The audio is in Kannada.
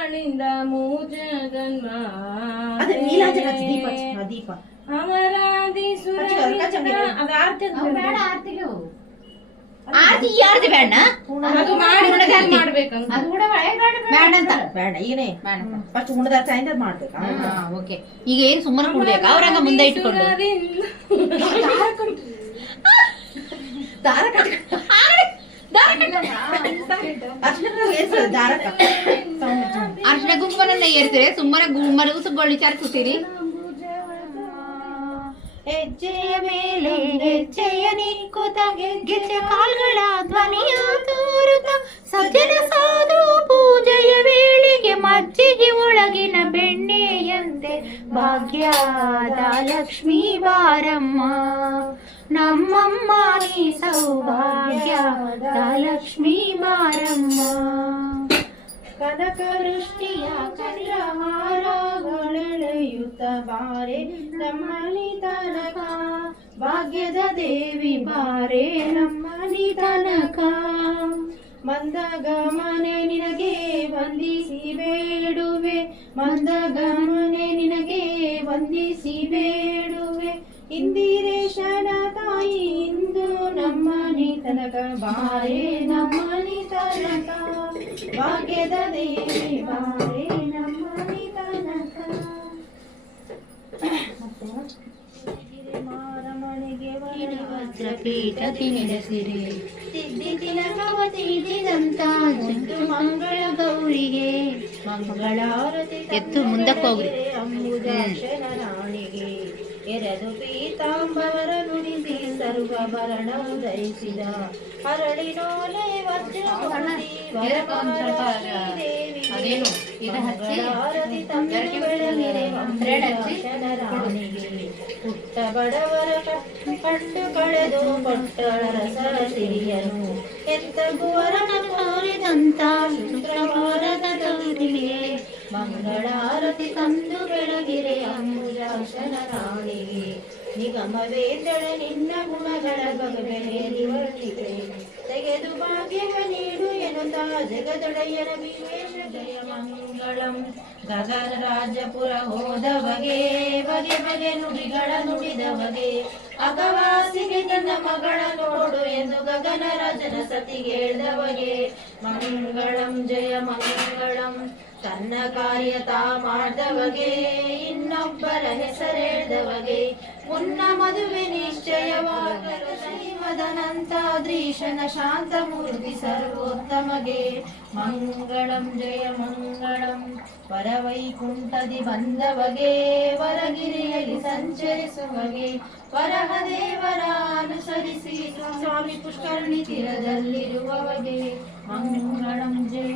ಗಳಿಂದ ಮೂಜ ಜನ್ಮ ದೀಪ ಅಮರಾದಿ ಆರತಿ ಬೇಡ ಅದು ಮಾಡ್ಬೇಕಂತ ಅದು ಕೂಡ ಬೇಡ ಅಂತ ಬೇಡ ಈಗನೇ ಫಸ್ಟ್ ಹುಣದ ಸಾಯಂಕಾಲ ಮಾಡ್ಬೇಕು. ಓಕೆ ಈಗ ಏನು ಸುಮ್ಮನೆ ಕೊಡ್ಬೇಕು ಅವ್ರಂಗ ಮುಂದೆ ಇಟ್ಕೊಂಡು ಅರ್ಶಿನ ಗುಂಪನ್ನ ಏರ್ತೀರಿ ಸುಮ್ಮನೆ ಮಲಗಿಸಿಕೊಳ್ಳಿ ಚಾರ್ಕುತ್ತೀರಿ. ಹೆಜ್ಜೆಯ ಮೇಲೆ ಹೆಜ್ಜೆಯ ನಿಕ್ಕುತ್ತ ಗೆಜ್ಜೆ ಕಾಲ್ಗಳ ಧ್ವನಿಯ ತೋರುತ್ತ ಸಜ್ಜನ ಸಾಧು ಪೂಜೆಯ ವೇಳೆಗೆ ಮಜ್ಜಿಗೆ ಒಳಗಿನ ಬೆಣ್ಣೆಯಂತೆ ಭಾಗ್ಯದ ಲಕ್ಷ್ಮೀ ಬಾರಮ್ಮ ನಮ್ಮಮ್ಮ ನೀ ಸೌಭಾಗ್ಯದ ಲಕ್ಷ್ಮೀ ಬಾರಮ್ಮ. ಕನಕ ವೃಷ್ಟಿಯ ಚಂದ್ರಹಾರಗಳೆಳೆಯುತ್ತ ಬಾರೆ ನಮ್ಮನಿ ತನಕ ಭಾಗ್ಯದ ದೇವಿ ಬಾರೆ ನಮ್ಮನಿ ತನಕ. ಮಂದಗಮನೆ ನಿನಗೆ ವಂದಿಸಿ ಬೇಡುವೆ ಮಂದಗಮನೆ ನಿನಗೆ ವಂದಿಸಿ ಬೇಡುವೆ ಇಂದಿರೇಶನ ತಾಯಿ ಇಂದು ನಮ್ಮನಿ ತನಕ ಬಾರೆ ನಮ್ಮನಿ ತನಕ ಭಾಗ್ಯದ ದೇವಿ ಬಾರೆ ನಮ್ಮನಿ ತನಕ. ಮಾರಮನೆಗೆ ವಜ್ರಪೀಠ ತಿಮಿರಸಿರಿ ಸಿದ್ಧಿ ತಿಲಕವತಿದಂತ ಮಂಗಳ ಗೌರಿಗೆ ಮಂಗಳಾರತಿ ಎತ್ತು ಮುಂದಕ್ಕೆ ಹೋಗ್ರಿ ಅಂಬುದಾಶನ ರಾಣಿಗೆ ಎರೆದು ಪೀತಾಂಬರ ನುಡಿಸಿ ಸರ್ವಭರಣ ಧರಿಸಿದ ಹರಳಿನೋಲೆ ವಜ್ರಮೂರ್ತಿ ಮಂಗಳಾರತಿ ತಂದು ಬೆಳಗಿರೆ ಅಂಬುದಾಶನ ರಾಣಿಗೆ ಪುಟ್ಟ ಬಡವರ ಕಂಡು ಕಳೆದು ಕೊಟ್ಟಳ ರಸ ಸಿರಿಯನು ಎಂತ ಗುವರನ ಕೋರಿದಂತ ಶುಕ್ರವಾರದ ತೋರಿಗೆ ಮಂಗಳಾರತಿ ತಂದು ಬೆಳಗಿರೆ ಅಂಬುಜಾಶನ ರಾಣಿಗೆ ನಿಗಮವೇದಳ ನಿನ್ನ ಗುಣಗಳ ಬಗೆಯಲ್ಲಿ ವರ್ಣಿಕೆ ತೆಗೆದು ಭಾಗ್ಯವ ನೀಡು ಎನ್ನುತ್ತಾ ಜಗದೊಡೆಯನ ವಿವೇಶ ಜಯ ಮಂಗಳಂ. ಗಗನ ರಾಜಪುರ ಹೋದ ಬಗೆ ಬಗೆ ಬಗೆ ನುಡಿಗಳ ನುಡಿದ ಬಗೆ ಅಗವಾಸಿಗೆ ತನ್ನ ಮಗಳ ನೋಡು ಎಂದು ಗಗನ ರಾಜನ ಸತಿಗೆ ಹೇಳ್ದ ಬಗೆ ಮಂಗಳಂ ಜಯ ಮಂಗಳಂ. ತನ್ನ ಕಾರ್ಯ ತಾ ಮಾಡ್ದ ಬಗೆ ಇನ್ನೊಬ್ಬರ ಹೆಸರೇಳ್ದ ಬಗೆ ಮುನ್ನ ಮದುವೆ ನಿಶ್ಚಯವಾಗಲು ಶ್ರೀಮದನಂತಾದ್ರೀಶನ ಶಾಂತ ಮೂರ್ತಿ ಸರ್ವೋತ್ತಮಗೆ ಮಂಗಳಂ ಜಯ ಮಂಗಳಂ. ಪರವೈಕುಂಠದಿ ಬಂದ ಬಗೆ ವರಗಿರಿಯಲ್ಲಿ ಸಂಚರಿಸುವಗೆ ವರಹ ದೇವರ ಅನುಸರಿಸಿ ಸ್ವಾಮಿ ಪುಷ್ಕರಣಿ ತೀರದಲ್ಲಿರುವವಗೆ ಮಂಗಳಂ ಜಯ